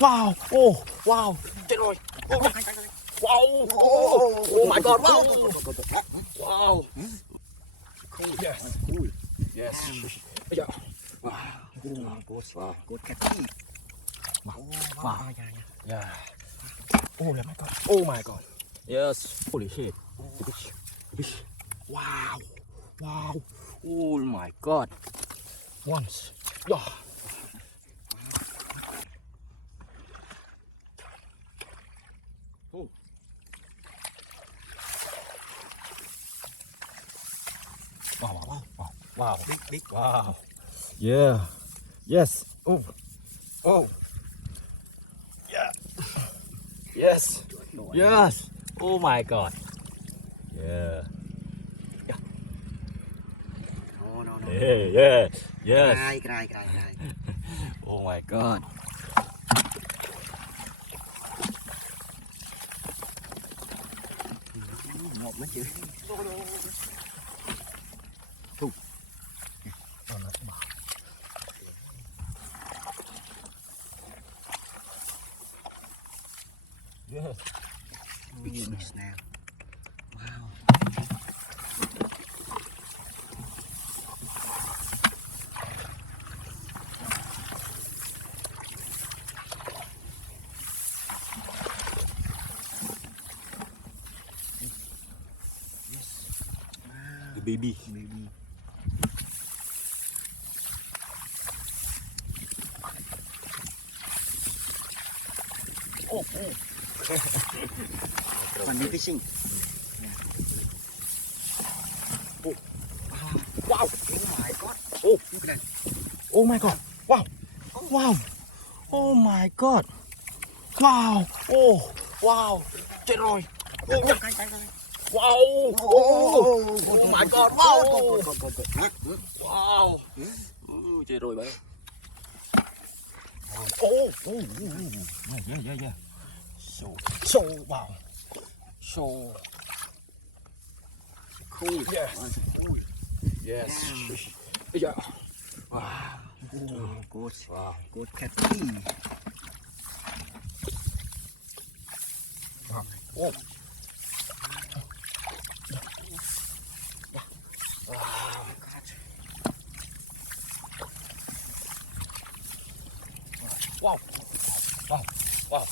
Wow. Oh, wow. Chết rồi. Wow. Oh my God. Wow. Wow. Cool. Yes. Cool. Yes. Yeah. Wow. Good catchy. Wow. Yeah. Oh my God. Oh my God. Yes. Holy shit. Wow. Wow. Oh my God. Once. Yeah. Oh. Wow. Big. Wow. Yeah. Yes. Oh. Oh. Yeah. Yes. Yes. Oh my God. Yeah. No. Hey, yeah. Yes. Cry. Oh my God. Ngọt lắm chứ. Yes. Big snail. Wow. The baby. Oh. Funny fishing. Oh. Wow. Oh my God. Oh. Look at that. Oh my God. Wow. Wow. Oh my God. Wow. Oh. Wow. Chết rồi. Oh. Wow. Oh my God. Wow. Wow. Chết rồi bạn. Oh. Yeah. So wow. So cool. Yes. Cool. Yes. Yeah. Wow. Good. Wow. Good catchy. Oh. Wow.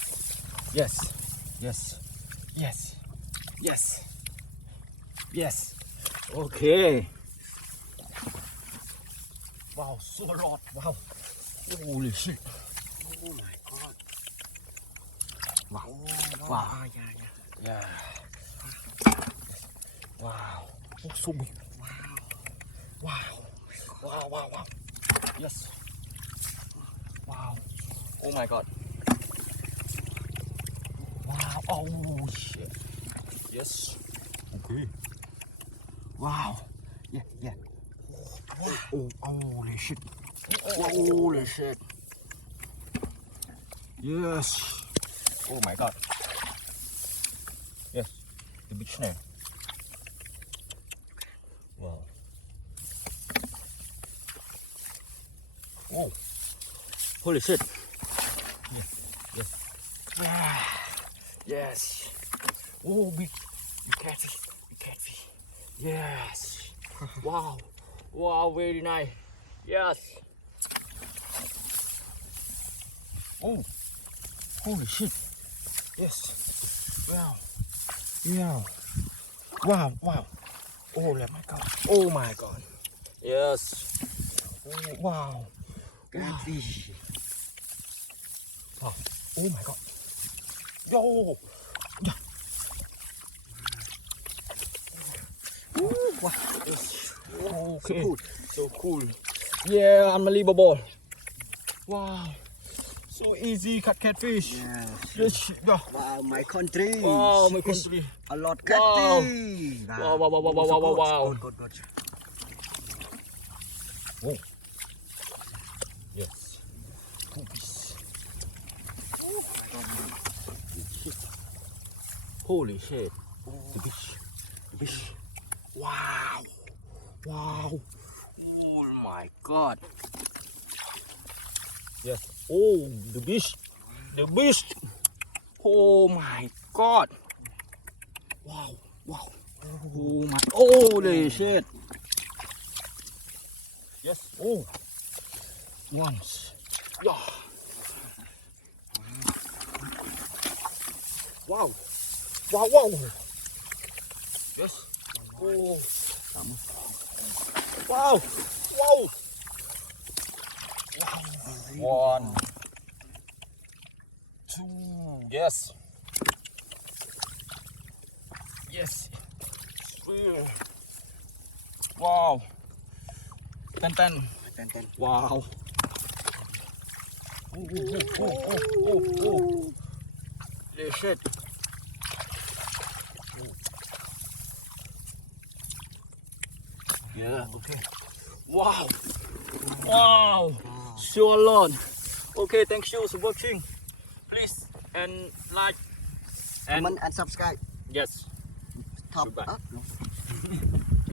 Yes. Okay. Wow, so a lot. Wow. Holy shit. Oh my God. Wow. Yeah. Yeah. Wow. Oh, so big. Wow. Yes. Wow. Oh my God. Wow. Oh shit. Yes. Okay. Wow. Yeah. Oh, holy shit. Holy shit. Yes. Oh my God. Yes. The big snail. Wow. Oh. Holy shit. Yes. Oh, big catfish. Yes. Wow. Wow, very nice. Yes. Oh. Holy shit. Yes. Wow. Yeah. Wow. Oh my God. Oh my God. Yes. Oh, wow. Catfish. Wow. Oh my God. Yo. Yeah. Wow. Okay. So cool. So cool. Yeah, unbelievable. Wow. So easy catfish. Yes. Yeah. Wow, my country. Wow, my is country. A lot Wow. catfish. Wow. Good. Oh. Yes. Poopies. Holy shit. The fish. Wow. Oh my God. Yes. Oh, the fish. the beast. Oh my god. Wow, wow. Oh my, holy shit. Yes, oh. Once. Yeah. Wow. Wow, wow. Yes. Oh. Wow. Wow. Wow. 1, 2. Yes. Yes. 3. Wow. 10, 10. 10, 10. Wow. Oh. Holy shit. Yeah, okay. Wow. Wow. So a lot. Okay, thank you for watching. Please and like and Comment and subscribe. yes. Top Goodbye. up.